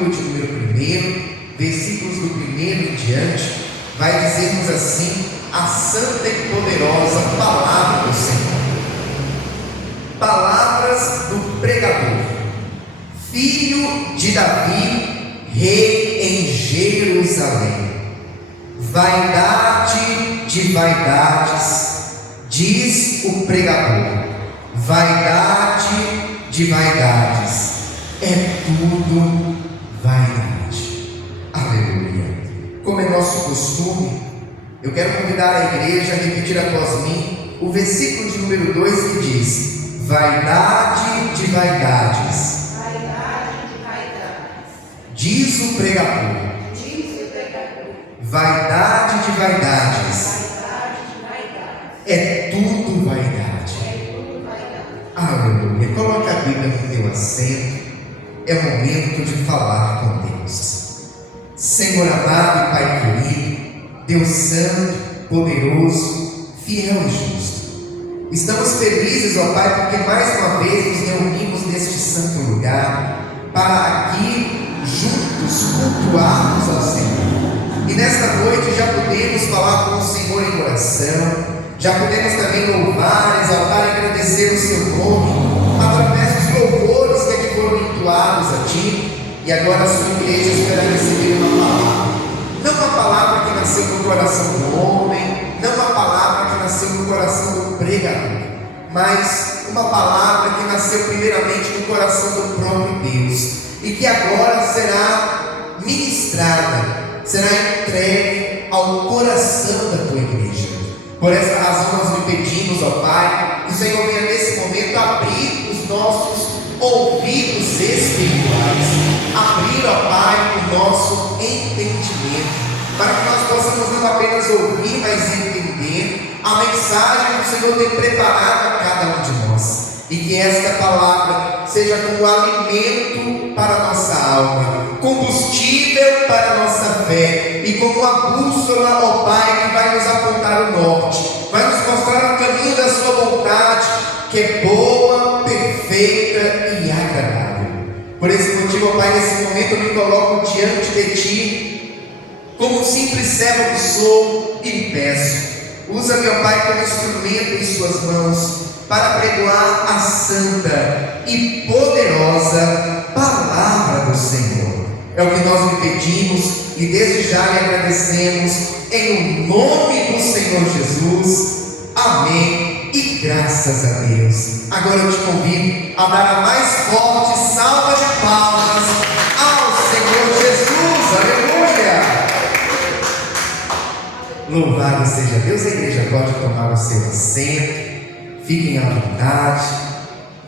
capítulo de número 1, versículos do 1 em diante, vai dizer-nos assim a santa e poderosa palavra do Senhor. Palavras do pregador, filho de Davi, rei em Jerusalém. Vaidade de vaidades, diz o pregador, vaidade de vaidades, é tudo vaidade. Aleluia. Como é nosso costume, eu quero convidar a igreja a repetir após mim o versículo de número 2 que diz: vaidade de vaidades, vaidade de vaidades, diz o pregador, vaidade de vaidades, é tudo vaidade. Aleluia. Coloque a Bíblia no teu assento. É momento de falar com Deus. Senhor amado e Pai querido, Deus santo, poderoso, fiel e justo, estamos felizes, ó Pai, porque mais uma vez nos reunimos neste santo lugar para aqui juntos cultuarmos ao Senhor. E nesta noite já podemos falar com o Senhor em oração, já podemos também louvar, exaltar e agradecer o seu nome através dos louvores que aqui foram entoados a Ti. E agora a sua igreja espera receber uma palavra, não uma palavra que nasceu no coração do homem, não uma palavra que nasceu no coração do pregador, mas uma palavra que nasceu primeiramente no coração do próprio Deus e que agora será ministrada, será entregue ao coração da tua igreja. Por essa razão nós lhe pedimos, ó Pai, que o Senhor venha nesse momento abrir os nossos ouvidos espirituais, abrir, ó Pai, o nosso entendimento, para que nós possamos não apenas ouvir, mas entender a mensagem que o Senhor tem preparado a cada um de nós, e que esta palavra seja como alimento para a nossa alma, combustível para a nossa fé, e como uma bússola, ó Pai, que vai nos apontar o norte, vai nos mostrar o caminho da sua vontade, que é boa, perfeita e agradável. Por esse motivo, ó Pai, nesse momento eu me coloco diante de Ti, como um simples servo que sou, e lhe peço, usa-me, ó Pai, como instrumento em suas mãos, para pregoar a santa e poderosa palavra do Senhor. É o que nós lhe pedimos e desde já lhe agradecemos, em nome do Senhor Jesus. Amém e graças a Deus. Agora eu te convido a dar a mais forte salva de palmas ao Senhor Jesus. Aleluia! Louvado seja Deus. A igreja pode tomar o seu assento. Fiquem à vontade.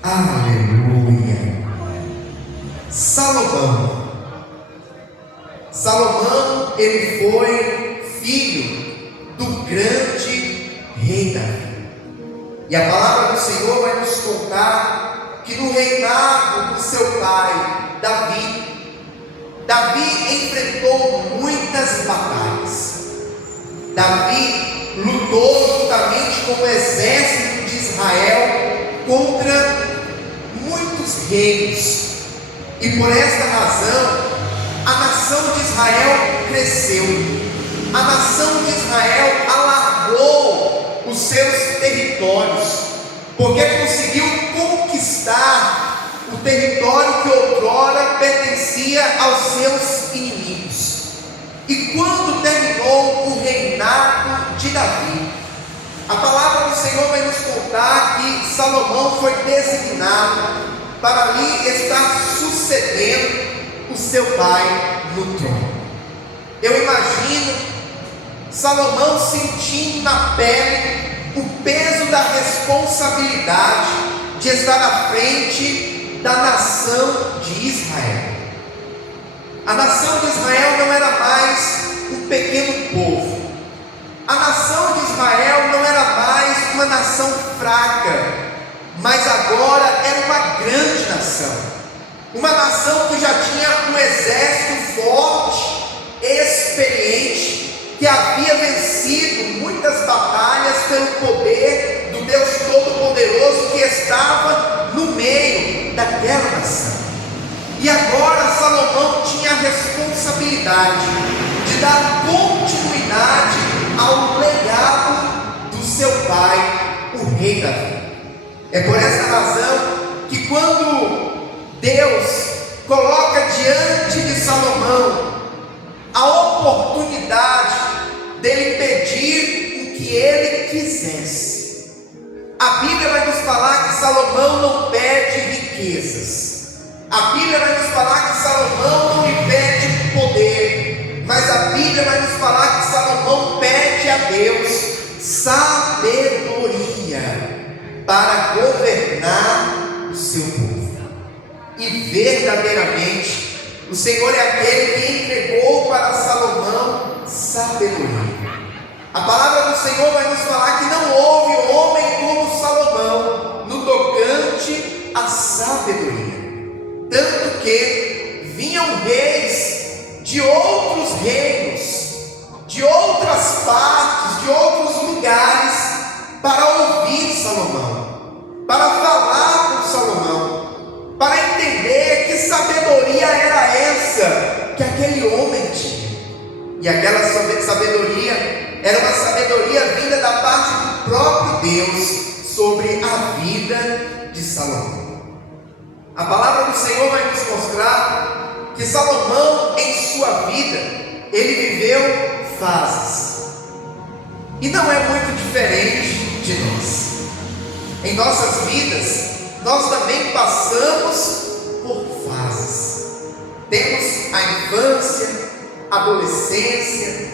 Aleluia. Salomão, ele foi filho do grande rei Davi. E a palavra do Senhor vai nos contar que no reinado do seu pai, Davi enfrentou muitas batalhas. Davi lutou juntamente com o exército de Israel contra muitos reinos. E por esta razão, a nação de Israel cresceu. A nação de Israel alargou os seus territórios, porque conseguiu conquistar o território que outrora pertencia aos seus inimigos. E quando terminou o reinado de Davi, a palavra do Senhor vai nos contar que Salomão foi designado para ali estar sucedendo o seu pai no trono. Eu imagino Salomão sentindo na pele o peso da responsabilidade de estar à frente da nação de Israel. A nação de Israel não era mais um pequeno povo. A nação de Israel não era mais uma nação fraca, mas agora era uma grande nação. Uma nação que já tinha um exército forte, experiente, que havia vencido muitas batalhas pelo poder do Deus Todo-Poderoso que estava no meio daquela nação. E agora Salomão tinha responsabilidade de dar continuidade ao legado do seu pai, o rei Davi. É por essa razão que quando Deus coloca diante de Salomão a oportunidade dele pedir o que ele quisesse, a Bíblia vai nos falar que Salomão não pede riquezas. A Bíblia vai nos falar que Salomão não lhe pede poder, mas a Bíblia vai nos falar que Salomão pede a Deus sabedoria para governar o seu povo. E verdadeiramente, o Senhor é aquele que entregou para Salomão sabedoria. A palavra do Senhor vai nos falar que não houve homem como Salomão no tocante à sabedoria. Tanto que vinham reis de outros reinos, de outras partes, de outros lugares, para ouvir Salomão, para falar com Salomão, para entender que sabedoria era essa que aquele homem tinha. E aquela sabedoria era uma sabedoria vinda da parte do próprio Deus sobre a vida de Salomão. A palavra do Senhor vai nos mostrar que Salomão, em sua vida, ele viveu fases. E não é muito diferente de nós. Em nossas vidas, nós também passamos por fases. Temos a infância, adolescência,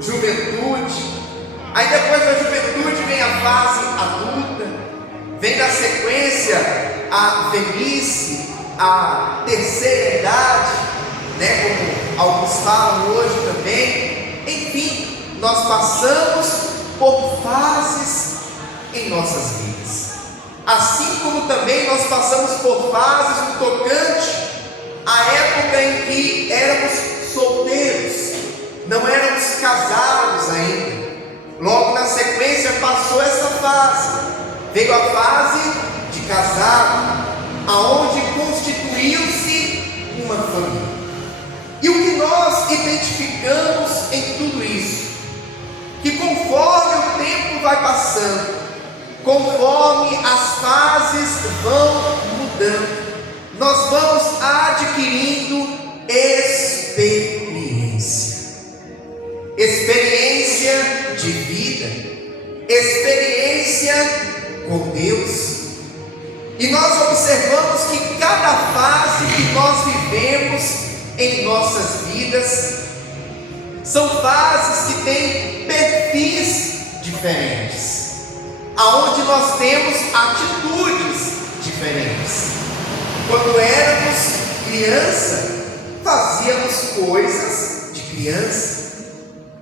juventude. Aí depois da juventude vem a fase adulta. Vem na sequência a velhice, a terceira idade, como alguns falam hoje também. Enfim, nós passamos por fases em nossas vidas. Assim como também nós passamos por fases no tocante à época em que éramos solteiros, não éramos casados ainda. Logo na sequência passou essa fase. Veio a fase de casado, aonde constituiu-se uma família. E o que nós identificamos em tudo isso? Que conforme o tempo vai passando, conforme as fases vão mudando, nós vamos adquirindo experiência. Experiência de vida, experiência com Deus. E nós observamos que cada fase que nós vivemos em nossas vidas são fases que têm perfis diferentes, aonde nós temos atitudes diferentes. Quando éramos criança, fazíamos coisas de criança.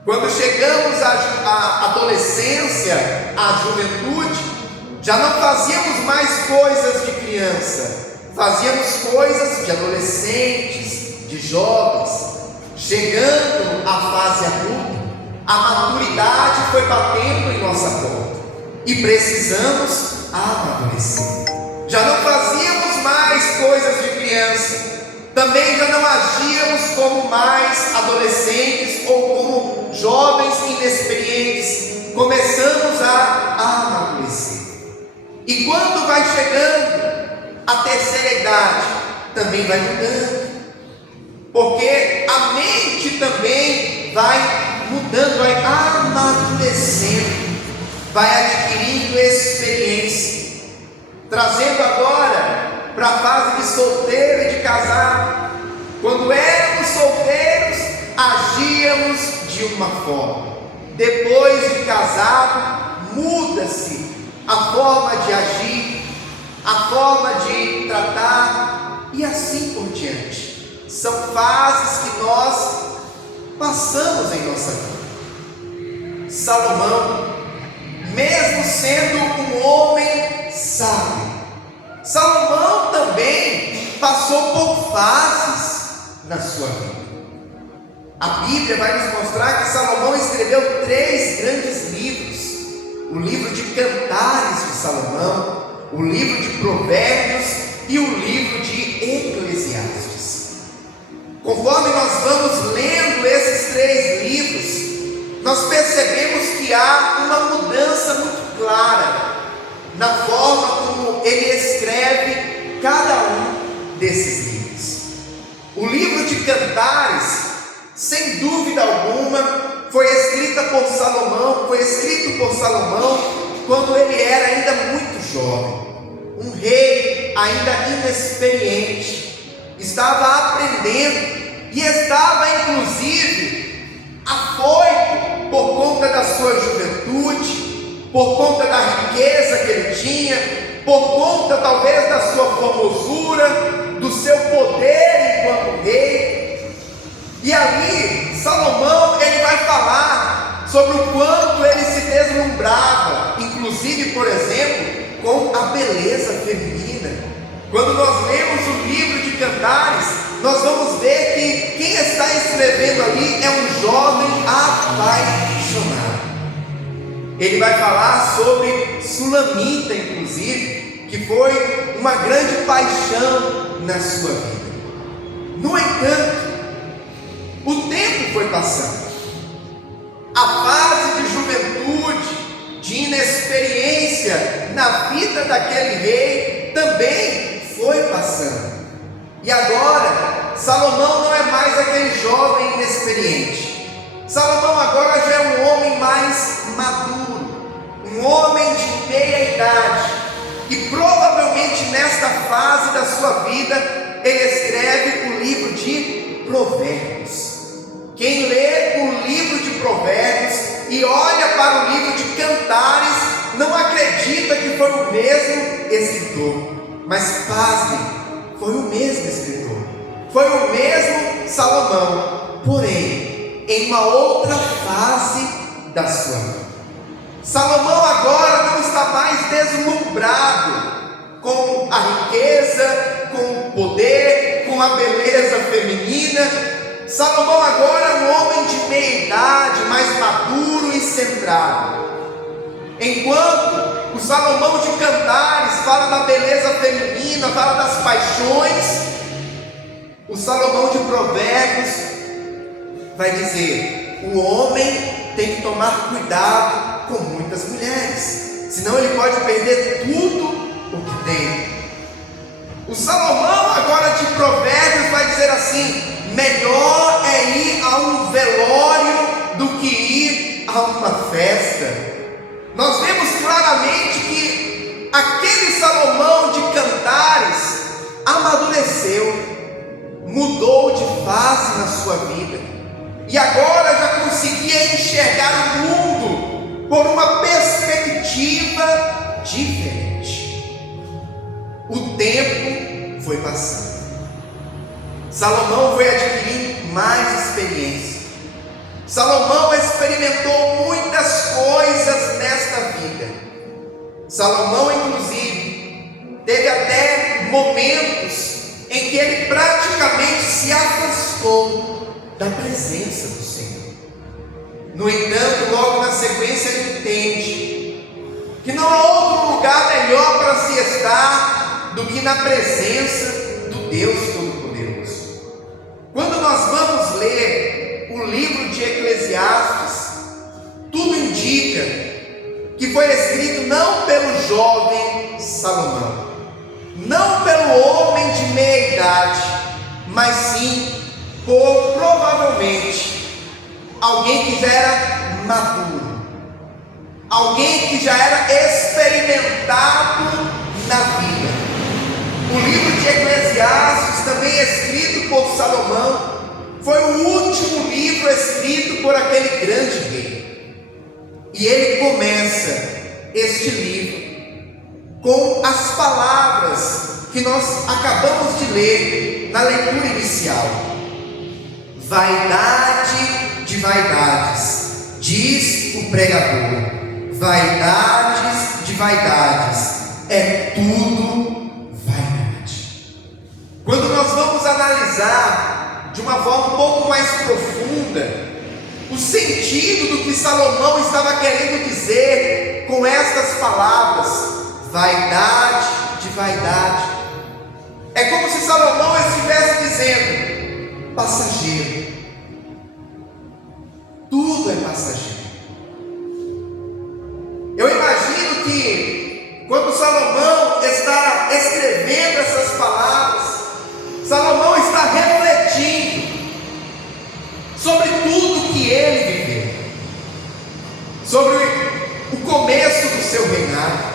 Quando chegamos à adolescência, à juventude, já não fazíamos mais coisas de criança, fazíamos coisas de adolescentes, de jovens. Chegando à fase adulta, a maturidade foi batendo em nossa porta e precisamos amadurecer. Já não fazíamos mais coisas de criança, também já não agíamos como mais adolescentes ou como jovens inexperientes. Começamos a amadurecer. E quando vai chegando a terceira idade, também vai mudando, porque a mente também vai mudando, vai amadurecendo, vai adquirindo experiência. Trazendo agora para a fase de solteiro e de casado. Quando éramos solteiros, agíamos de uma forma. Depois de casado, muda-se a forma de agir, a forma de tratar e assim por diante. São fases que nós passamos em nossa vida. Salomão, mesmo sendo um homem sábio, Salomão também passou por fases na sua vida. A Bíblia vai nos mostrar que Salomão escreveu 3 grandes livros: o livro de Cantares de Salomão, o livro de Provérbios e o livro de Eclesiastes. Com conforme nós vamos lendo esses 3 livros, nós percebemos que há uma mudança muito clara na forma como ele escreve cada um desses livros. O livro de Cantares, sem dúvida alguma, foi escrito por Salomão quando ele era ainda muito jovem, um rei ainda inexperiente, estava aprendendo e estava inclusive afoito por conta da sua juventude, por conta da riqueza que ele tinha, por conta talvez da sua formosura, do seu poder enquanto rei. E ali Salomão ele vai falar sobre o quanto ele se deslumbrava, inclusive, por exemplo, com a beleza feminina. Quando nós lemos o livro de Cantares, nós vamos ver que quem está escrevendo ali é um jovem apaixonado. Ele vai falar sobre Sulamita, inclusive, que foi uma grande paixão na sua vida. No entanto, o tempo foi passando. A fase de juventude, de inexperiência na vida daquele rei também foi passando. E agora, Salomão não é mais aquele jovem inexperiente. Salomão agora já é um homem mais maduro, um homem de meia idade. E provavelmente nesta fase da sua vida, ele escreve o livro de Provérbios. Quem lê o livro de Provérbios e olha para o livro de Cantares, não acredita que foi o mesmo escritor. Mas pasmem, foi o mesmo escritor, foi o mesmo Salomão, porém, em uma outra fase da sua vida. Salomão agora não está mais deslumbrado com a riqueza, com o poder, com a beleza feminina. Salomão agora é um homem de meia idade, mais maduro e centrado. Enquanto o Salomão de Cantares fala da beleza feminina, fala das paixões, o Salomão de Provérbios vai dizer: o homem tem que tomar cuidado com muitas mulheres, senão ele pode perder tudo o que tem. O Salomão agora de Provérbios vai dizer assim: melhor é ir a um velório do que ir a uma festa. Nós vemos claramente que aquele Salomão de Cantares amadureceu, mudou de fase na sua vida, e agora já conseguia enxergar o mundo por uma perspectiva diferente. O tempo foi passando, Salomão foi adquirindo mais experiência. Salomão experimentou muitas coisas nesta vida. Salomão, inclusive, teve até momentos em que ele praticamente se afastou da presença do Senhor. No entanto, logo na sequência, ele entende que não há outro lugar melhor para se estar do que na presença do Deus Todo-Poderoso. Quando nós vamos ler o livro de Eclesiastes, tudo indica que foi escrito não pelo jovem Salomão, não pelo homem de meia idade, mas sim por provavelmente alguém que já era maduro, alguém que já era experimentado na vida. O livro de Eclesiastes, também escrito por Salomão, foi o último livro escrito por aquele grande rei. E ele começa este livro com as palavras que nós acabamos de ler na leitura inicial: vaidade de vaidades, diz o pregador, vaidades de vaidades, é tudo vaidade. Quando nós vamos analisar de uma forma um pouco mais profunda o sentido do que Salomão estava querendo dizer com estas palavras, vaidade de vaidade, é como se Salomão estivesse dizendo: passageiro. Tudo é passageiro. Eu imagino que quando Salomão está escrevendo essas palavras, Salomão está refletindo sobre tudo que ele viveu, sobre o começo do seu reinado,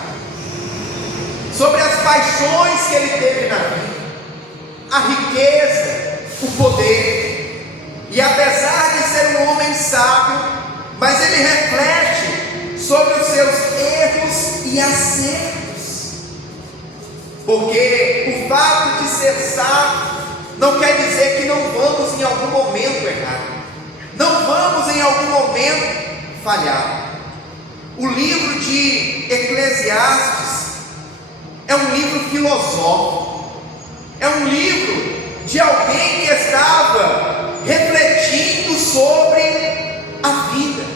sobre as paixões que ele teve na vida, a riqueza, o poder. E apesar de ser um homem sábio, mas ele reflete sobre os seus erros e acertos, porque o fato de ser sábio não quer dizer que não vamos em algum momento errar, não vamos em algum momento falhar. O livro de Eclesiastes é um livro filosófico, é um livro de alguém que estava refletindo sobre a vida.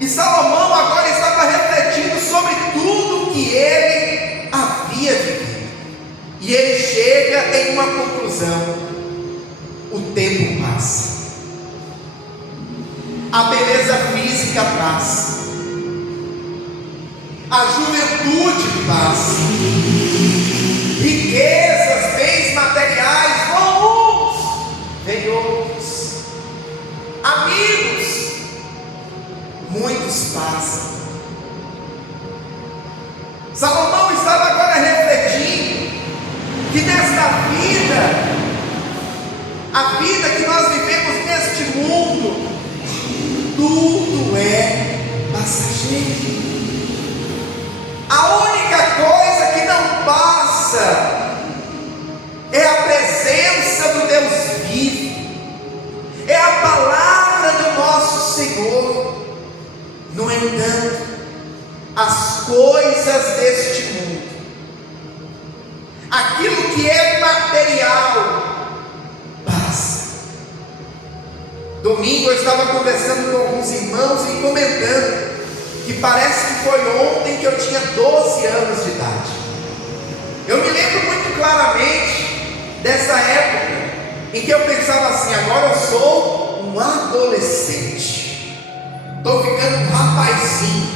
E Salomão agora estava refletindo sobre tudo que ele havia vivido. E ele chega em uma conclusão: o tempo passa, a beleza física passa, a juventude passa, riquezas, bens materiais vão uns, vem outros, amigos, muitos passam. Salomão estava agora refletindo que nesta vida, a vida que nós vivemos neste mundo, tudo é passageiro. A única coisa que não passa é a presença do Deus vivo, é a palavra do nosso Senhor. No entanto, as coisas deste mundo, aquilo que é material, passa. Domingo eu estava conversando com alguns irmãos e comentando que parece que foi ontem que eu tinha 12 anos de idade. Eu me lembro muito claramente dessa época em que eu pensava assim: agora eu sou um adolescente, estou ficando um rapazinho.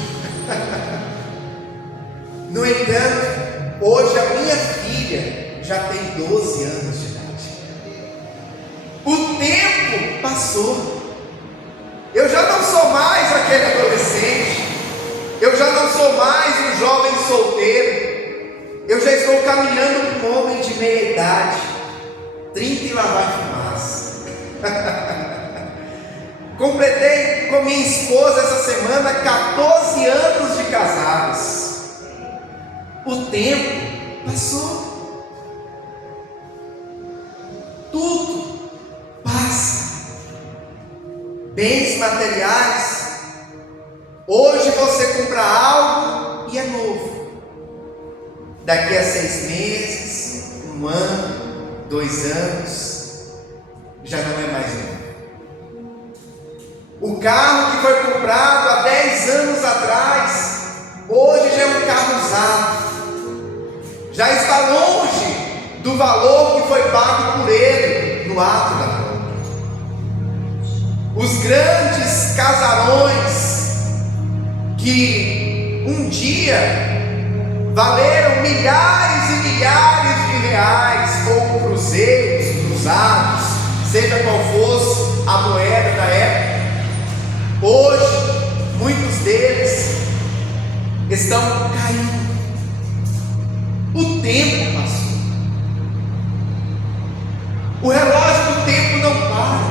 No entanto, hoje a minha filha já tem 12 anos de idade. O tempo passou. Eu já não sou mais aquele adolescente, eu já não sou mais um jovem solteiro, eu já estou caminhando com um homem de meia idade, 30 e lá vai fumaça. Completei com minha esposa essa semana 14 anos de casados. O tempo passou, tudo passa. Bens materiais, hoje você compra algo e é novo, daqui a 6 meses, 1 ano, 2 anos, já não é mais novo. O carro que foi comprado há 10 anos atrás, hoje já é um carro usado, já está longe do valor que foi pago por ele no ato da compra. Os grandes casarões que um dia valeram milhares e milhares de reais, ou cruzeiros, cruzados, seja qual fosse a moeda da época, hoje muitos deles estão caindo. O tempo passou, o relógio do tempo não para,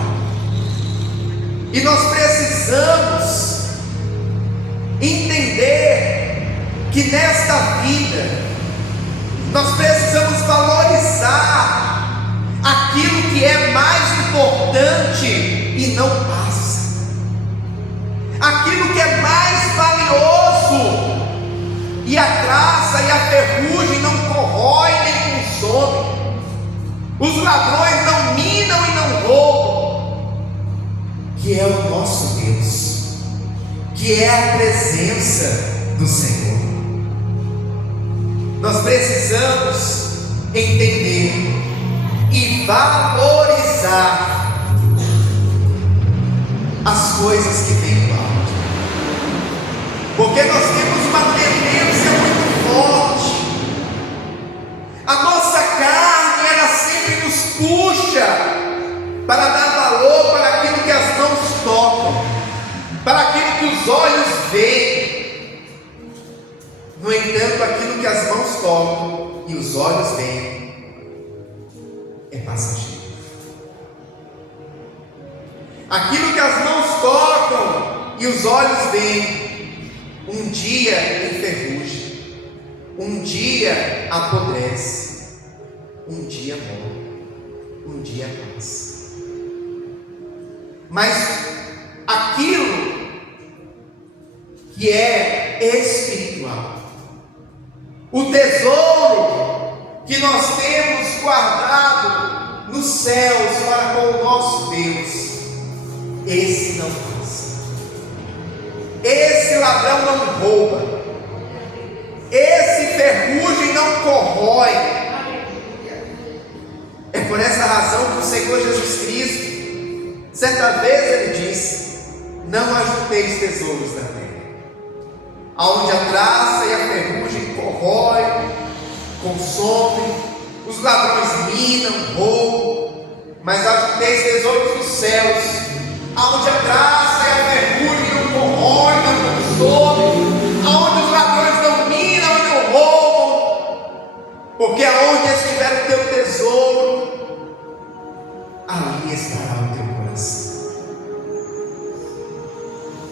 e nós precisamos entender que nesta vida nós precisamos valorizar aquilo que é mais importante e não passa, aquilo que é mais valioso, e a traça e a ferrugem não corrói nem consome, os ladrões não minam e não roubam, que é o nosso Deus, que é a presença do Senhor. Nós precisamos entender e valorizar valorizar as coisas que vêm do alto, porque nós temos uma tendência muito forte. A nossa carne, ela sempre nos puxa para dar valor para aquilo que as mãos tocam, para aquilo que os olhos veem. No entanto, aquilo que as mãos tocam e os olhos veem é passageiro. Aquilo que as mãos tocam e os olhos veem, um dia enferruja, um dia apodrece, um dia morre, um dia passa. Mas aquilo que é espiritual, o tesouro que nós temos guardado nos céus para com o nosso Deus, esse não passa, esse ladrão não rouba, esse ferrugem não corrói. É por essa razão que o Senhor Jesus Cristo, certa vez ele disse: não ajunteis tesouros na terra, aonde a traça e a ferrugem corrói, consomem, os ladrões minam, roubam, mas ajunteis tesouros nos céus, aonde a traça e a ferrugem não corrói, não consomem, aonde os ladrões não minam e não roubam, porque aonde estiver o teu tesouro, ali estará o teu coração.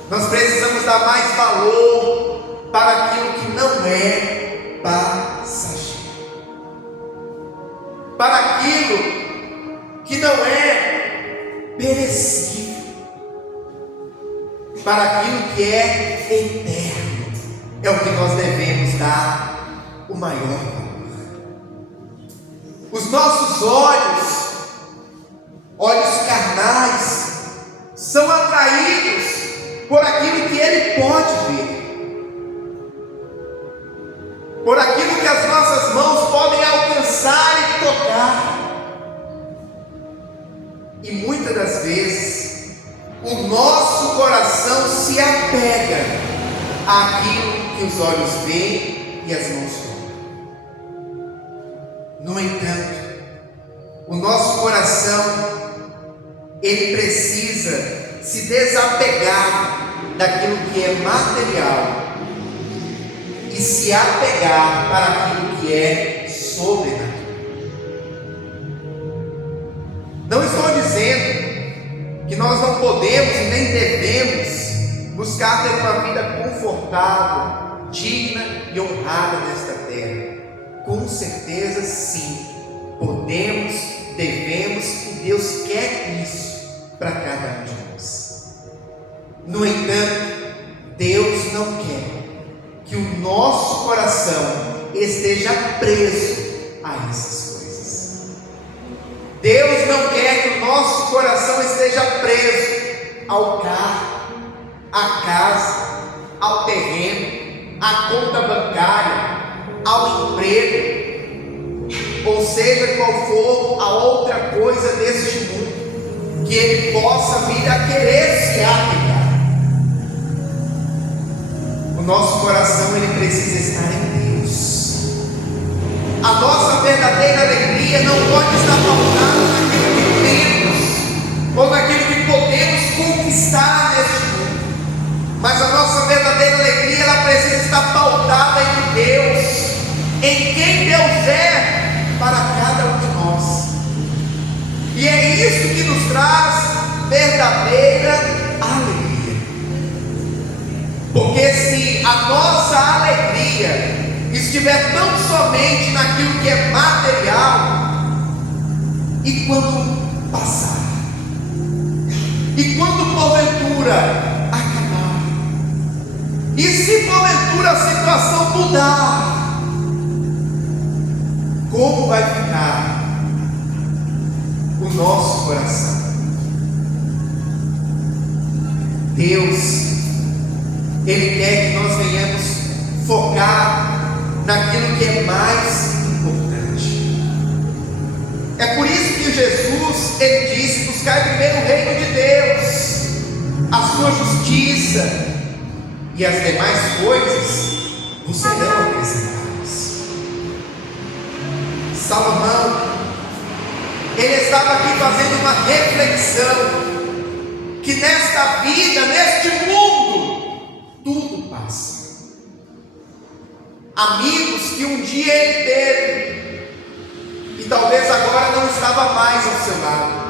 Nós precisamos dar mais valor para aquilo que não é passageiro, para aquilo que não é perecível, para aquilo que é eterno. É o que nós devemos dar o maior valor. Os nossos olhos carnais, são atraídos por aquilo que ele pode ver, por aquilo que as nossas mãos podem alcançar e tocar. E muitas das vezes o nosso coração se apega àquilo que os olhos veem e as mãos tocam. No entanto, o nosso coração, ele precisa se desapegar daquilo que é material e se apegar para aquilo que é sobrenatural. Não estou dizendo que nós não podemos e nem devemos buscar ter uma vida confortável, digna e honrada nesta terra. Com certeza sim, podemos, devemos, e Deus quer isso para cada um de nós. No entanto, Deus não quer que o nosso coração esteja preso a essas coisas. Deus não quer que o nosso coração esteja preso ao carro, à casa, ao terreno, à conta bancária, ao emprego, ou seja, qual for a outra coisa deste mundo, que ele possa vir a querer se apegar. O nosso coração, ele precisa estar em Deus. A nossa verdadeira alegria não pode estar pautada naquilo que temos, ou naquilo que podemos conquistar neste mundo, mas a nossa verdadeira alegria, ela precisa estar pautada em Deus, em quem Deus é para cada um de nós. E é isso que nos traz verdadeira alegria. Porque se a nossa alegria estiver tão somente naquilo que é material, e quando passar, e quando porventura acabar, e se porventura a situação mudar, como vai ficar o nosso coração? Deus, Ele quer que nós venhamos focar naquilo que é mais importante. É por isso que Jesus, ele disse: buscar primeiro o reino de Deus, a sua justiça, e as demais coisas vos serão acrescentadas. Salomão, ele estava aqui fazendo uma reflexão, que nesta vida, neste mundo, tudo passa. Amigos que um dia ele teve, e talvez agora não estava mais ao seu lado.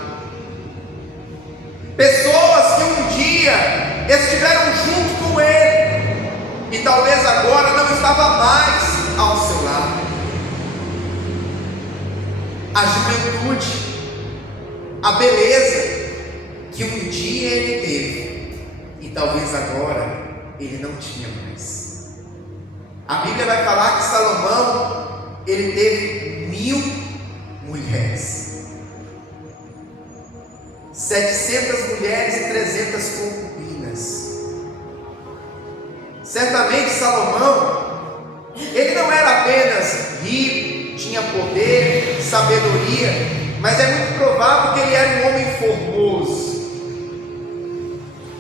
Pessoas que um dia estiveram junto com ele, e talvez agora não estava mais ao seu lado. A juventude, a beleza que um dia ele teve, e talvez agora ele não tinha mais. A Bíblia vai falar que Salomão, ele teve 1000 mulheres, 700 mulheres e 300 concubinas. Certamente Salomão, ele não era apenas rico, tinha poder, sabedoria, mas é muito provável que ele era um homem formoso,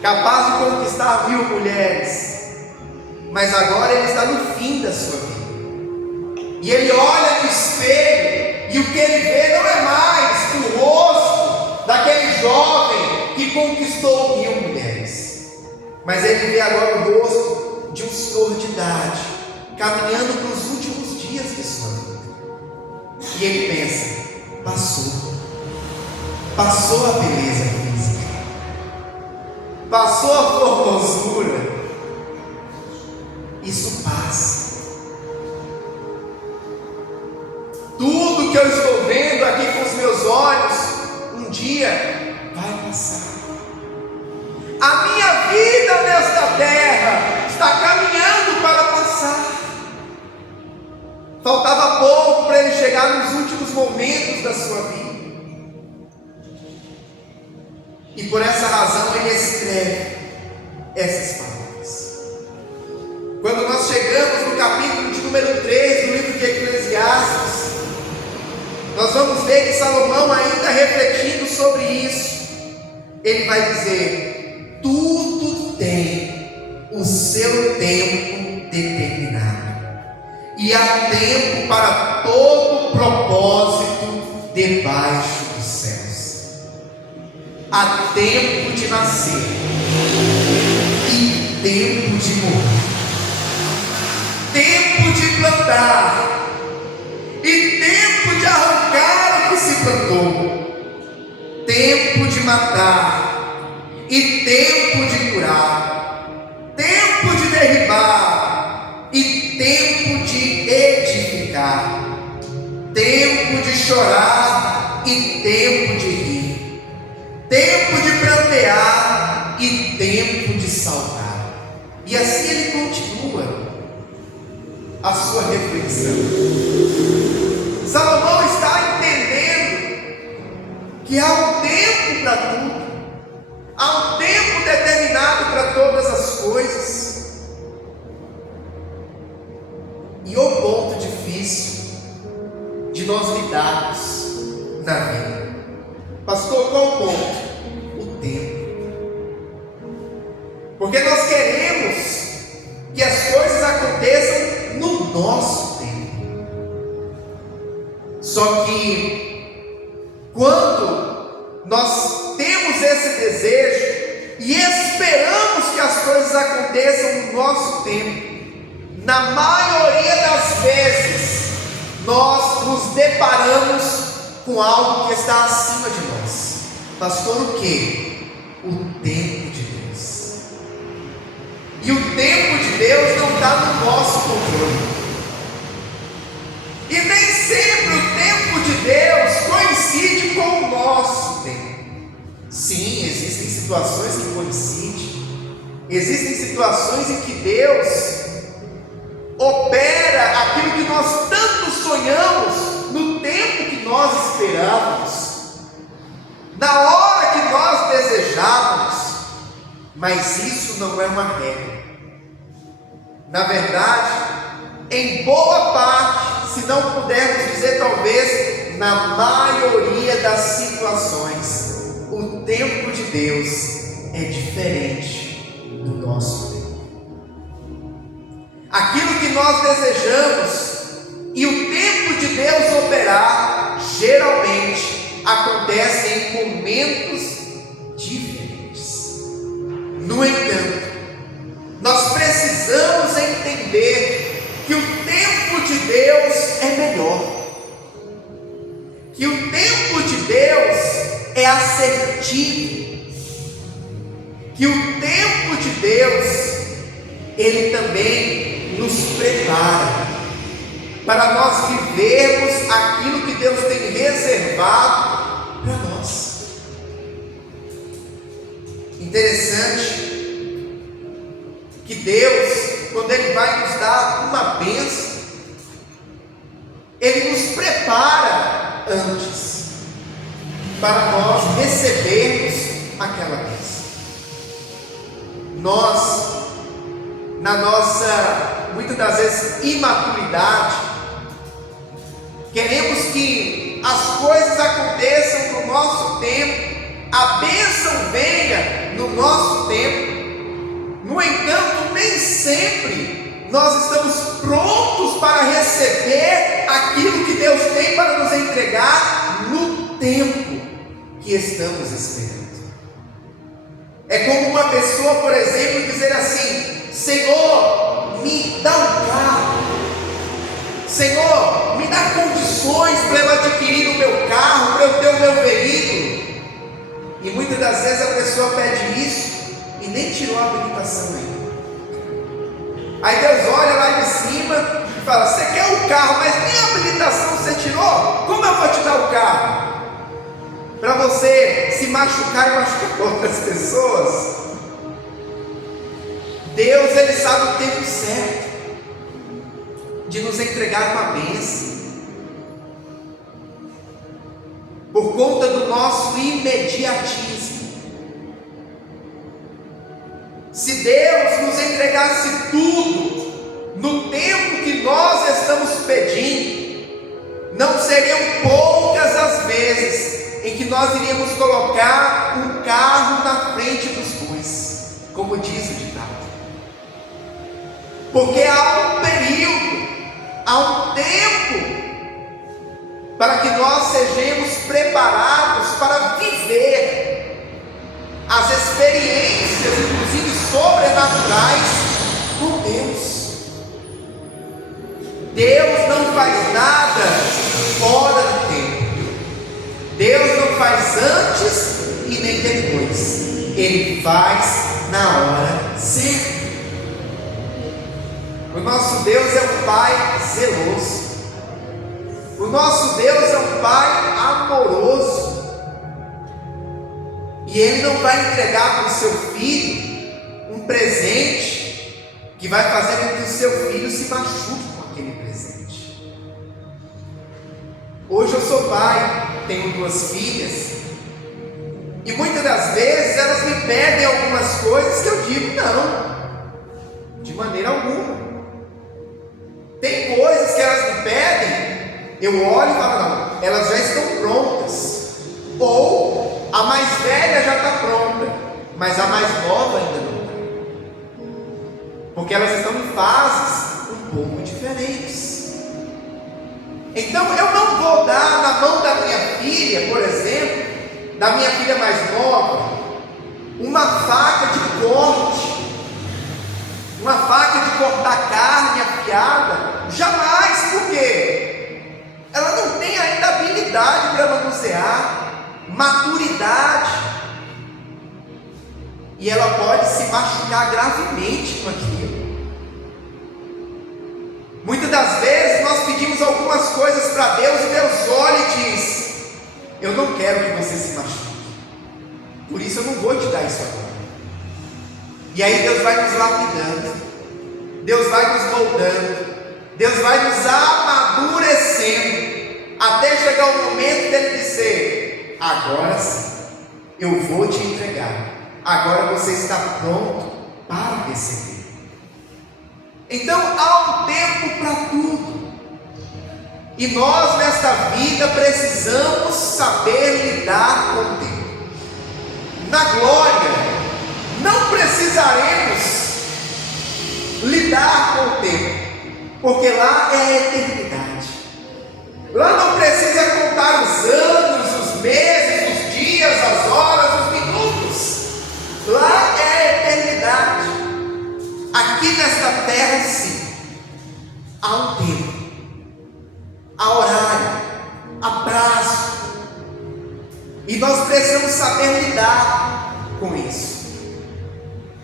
capaz de conquistar 1000 mulheres. Mas agora ele está no fim da sua vida, e ele olha no espelho, e o que ele vê não é mais o rosto daquele jovem que conquistou 1000 mulheres, mas ele vê agora o rosto de um senhor de idade, caminhando para os últimos dias de sua vida. E ele pensa: passou a beleza física, passou a formosura, isso passa. Tudo que eu estou vendo aqui com os meus olhos, um dia vai passar. A minha vida nesta terra está caminhando para passar. Faltava pouco para ele chegar nos últimos momentos da sua vida, e por essa razão ele escreve essas palavras. Quando nós chegamos no capítulo de número 3 do livro de Eclesiastes, nós vamos ver que Salomão, ainda refletindo sobre isso, ele vai dizer: tudo tem o seu tempo determinado, e há tempo para todo propósito debaixo dos céus. Há tempo de nascer e tempo de morrer, tempo de plantar e tempo de arrancar o que se plantou, tempo de matar e tempo de curar, tempo de derribar e tempo de edificar, tempo de chorar e tempo de rir, tempo de prantear e tempo de saltar. E assim ele continua a sua reflexão. Salomão está entendendo que há um tempo para tudo, há um tempo determinado para todas as coisas. E o ponto difícil de nós lidarmos na vida, pastor, qual o ponto? O tempo. Porque nós queremos que as coisas aconteçam no nosso tempo. Só que quando nós temos esse desejo e esperamos que as coisas aconteçam no nosso tempo, na maioria das vezes nós nos deparamos com algo que está acima de nós. Pastor, o que? O tempo de Deus. E o tempo de Deus não está no nosso controle. E nem sempre o tempo de Deus coincide com o nosso tempo. Sim, existem situações que coincidem. Existem situações em que Deus opera aquilo que nós tanto sonhamos no tempo que nós esperávamos, na hora que nós desejávamos. Mas isso não é uma regra. Na verdade, em boa parte, se não pudermos dizer talvez na maioria das situações, o tempo de Deus é diferente do nosso tempo. Aquilo que nós desejamos e o tempo de Deus operar, geralmente acontece em momentos diferentes. No entanto, nós precisamos entender que o tempo de Deus é melhor, que o tempo de Deus é assertivo, que o tempo de Deus, Ele também nos prepara para nós vivermos aquilo que Deus tem reservado para nós. Interessante que Deus, quando Ele vai nos dar uma bênção, Ele nos prepara antes para nós recebermos aquela bênção. Nós, na nossa, muitas das vezes, imaturidade, queremos que as coisas aconteçam no nosso tempo, a bênção venha no nosso tempo. No entanto, nem sempre nós estamos prontos para receber aquilo que Deus tem para nos entregar no tempo que estamos esperando. É como uma pessoa, por exemplo, dizer assim: Senhor, me dá um carro, Senhor, me dá condições para eu adquirir o meu carro, para eu ter o meu veículo. E muitas das vezes a pessoa pede isso e nem tirou a habilitação ainda. Aí Deus olha lá de cima e fala: você quer o carro, mas nem a habilitação você tirou? Como eu vou te dar o carro? Para você se machucar e machucar outras pessoas? Deus, Ele sabe o tempo certo de nos entregar uma bênção. Por conta do nosso imediatismo. Se Deus nos entregasse tudo no tempo que nós estamos pedindo, não seriam poucas as vezes em que nós iríamos colocar um carro na frente dos bois, como diz o ditado. Porque há um período, há um tempo para que nós sejamos preparados para viver as experiências, inclusive sobrenaturais, com Deus. Deus não faz nada fora do tempo. Deus não faz antes e nem depois. Ele faz na hora certa. O nosso Deus é um Pai zeloso. O nosso Deus é um Pai amoroso. E Ele não vai entregar para o seu filho um presente que vai fazer com que o seu filho se machuque com aquele presente. Hoje eu sou pai, tenho 2 filhas, e muitas das vezes elas me pedem algumas coisas que eu digo não, de maneira alguma. Tem coisas que elas me pedem, eu olho e falo: não, elas já estão prontas. Ou a mais velha já está pronta, mas a mais nova ainda não está. Porque elas estão em fases um pouco diferentes. Então eu não vou dar na mão da minha filha, por exemplo, da minha filha mais nova, uma faca de corte, uma faca de cortar carne afiada. Jamais, porque ela não tem ainda habilidade para manusear, maturidade, e ela pode se machucar gravemente com aquilo. Muitas das vezes nós pedimos algumas coisas para Deus e Deus olha e diz: eu não quero que você se machuque, por isso eu não vou te dar isso agora. E aí Deus vai nos lapidando, Deus vai nos moldando, Deus vai nos amadurecendo, até chegar o momento dele dizer: agora sim, eu vou te entregar, agora você está pronto para receber. Então há um tempo para tudo. E nós nesta vida precisamos saber lidar com o tempo. Na glória, não precisaremos lidar com o tempo, porque lá é a eternidade. Lá não precisa contar os anos, os meses, os dias, as horas, os minutos. Lá é a eternidade. Aqui nesta terra, sim, há um tempo, há horário, há prazo, e nós precisamos saber lidar com isso.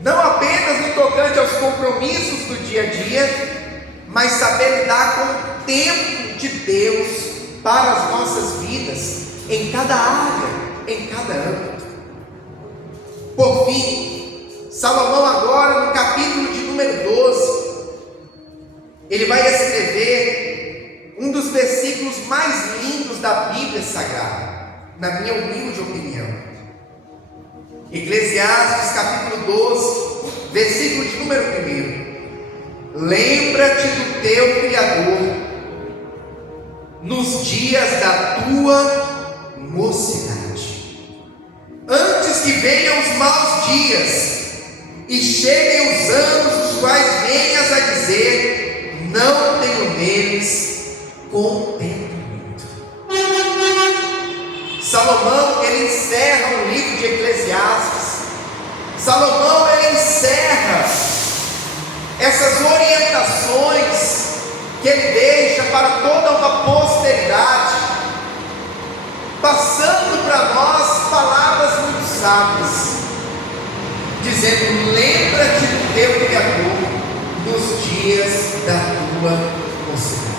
Não apenas no tocante aos compromissos do dia a dia, mas saber lidar com o tempo de Deus para as nossas vidas, em cada área, em cada âmbito. Por fim, Salomão agora no capítulo de número 12, ele vai escrever um dos versículos mais lindos da Bíblia Sagrada, na minha humilde opinião. Eclesiastes capítulo 12, versículo de número 1. Lembra-te do teu Criador nos dias da tua mocidade, antes que venham os maus dias e cheguem os anos, os quais venhas a dizer: não tenho neles contentamento. Salomão, ele encerra o livro de Eclesiastes. Salomão, ele encerra essas orientações que ele deixa para toda uma posteridade, passando para nós palavras muito sábias, dizendo: lembra-te do teu Criador nos dias da tua mocidade.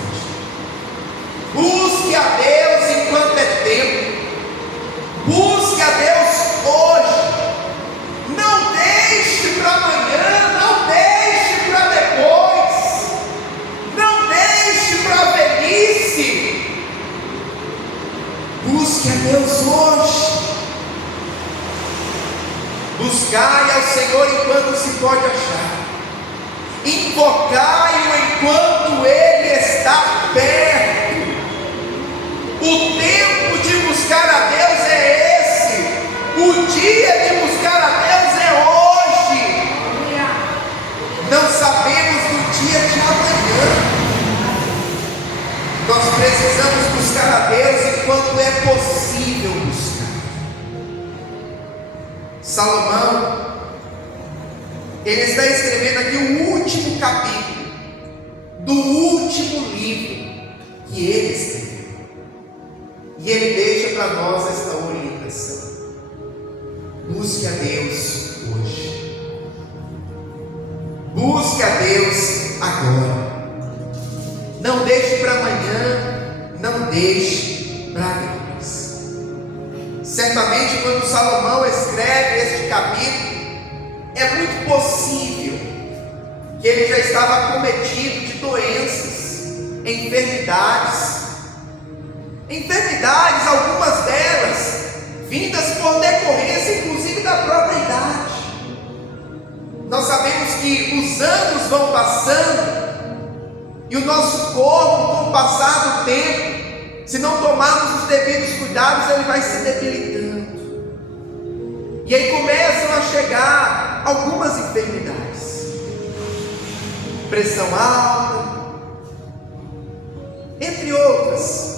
Busque a Deus enquanto é tempo. Busque a Deus hoje. Não deixe para amanhã, não deixe para depois, não deixe para a velhice. Busque a Deus hoje. Buscai ao Senhor enquanto se pode achar. Invocai-o enquanto Ele está perto. O tempo de buscar a Deus é esse. O dia de buscar a Deus é hoje. Não sabemos do dia de amanhã. Nós precisamos buscar a Deus enquanto é possível buscar. Salomão, ele está escrevendo aqui o último capítulo do último livro que ele escreveu. E ele deixa para nós esta orientação: busque a Deus hoje, busque a Deus agora, não deixe para amanhã, não deixe para depois. Certamente quando Salomão escreve este capítulo, é muito possível que ele já estava acometido de doenças, enfermidades, algumas delas vindas por decorrência inclusive da própria idade. Nós sabemos que os anos vão passando e o nosso corpo, com o passar do tempo, se não tomarmos os devidos cuidados, ele vai se debilitando. E aí começam a chegar algumas enfermidades, pressão alta, entre outras.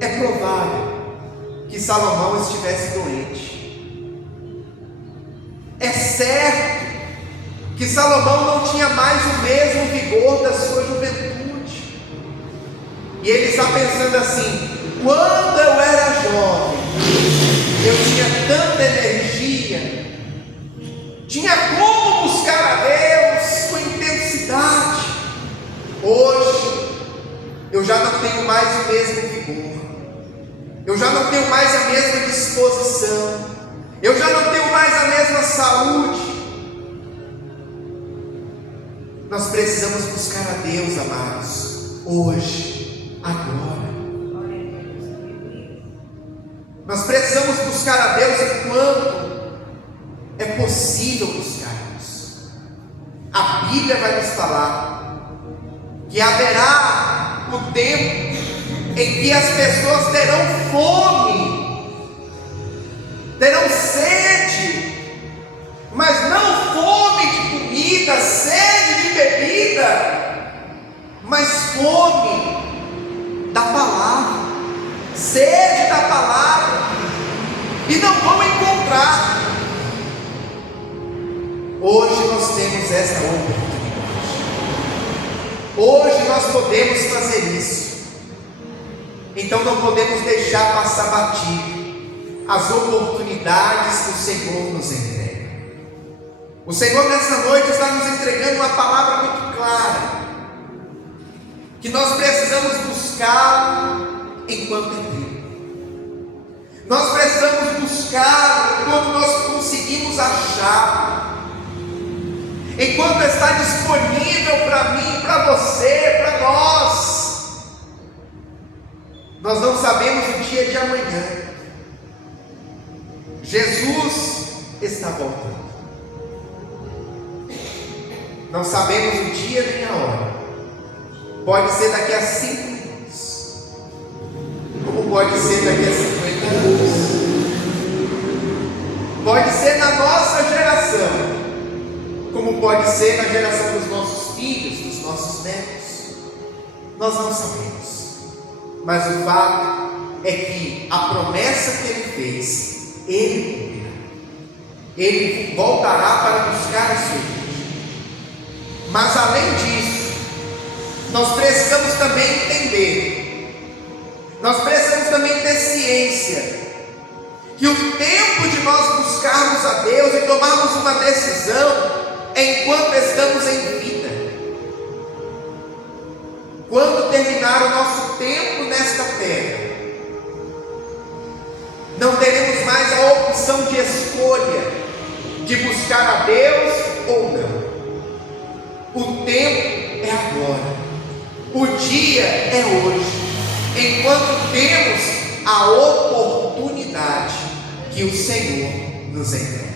É provável que Salomão estivesse doente. É certo que Salomão não tinha mais o mesmo vigor da sua juventude. E ele está pensando assim: quando eu era jovem, eu tinha tanta energia, tinha como buscar a Deus com intensidade. Hoje, eu já não tenho mais o mesmo vigor, eu já não tenho mais a mesma disposição, eu já não tenho mais a mesma saúde. Nós precisamos buscar a Deus, amados, hoje, agora. Nós precisamos buscar a Deus enquanto é possível buscarmos. A Bíblia vai nos falar que haverá o tempo em que as pessoas terão fome, terão sede, mas não fome de comida, sede de bebida, mas fome da palavra, sede da palavra, e não vão encontrar. Hoje nós temos esta oportunidade, hoje nós podemos fazer isso. Então não podemos deixar passar batido as oportunidades que o Senhor nos entrega. O Senhor nessa noite está nos entregando uma palavra muito clara, que nós precisamos buscar enquanto é tempo. Nós precisamos buscar enquanto nós conseguimos achar, enquanto está disponível para mim, para você, para nós. Nós não sabemos o dia de amanhã. Jesus está voltando. Não sabemos o dia nem a hora. Pode ser daqui a 5 minutos, como pode ser daqui a 50 anos. Pode ser na nossa geração, como pode ser na geração dos nossos filhos, dos nossos netos. Nós não sabemos. Mas o fato é que a promessa que Ele fez, Ele cumprirá. Ele voltará para buscar a sua igreja. Mas além disso, nós precisamos também entender, nós precisamos também ter ciência, que o tempo de nós buscarmos a Deus e tomarmos uma decisão é enquanto estamos em vida. Quando terminar o nosso tempo nesta terra, não teremos mais a opção de escolha de buscar a Deus ou não. O tempo é agora, o dia é hoje, enquanto temos a oportunidade que o Senhor nos entrega.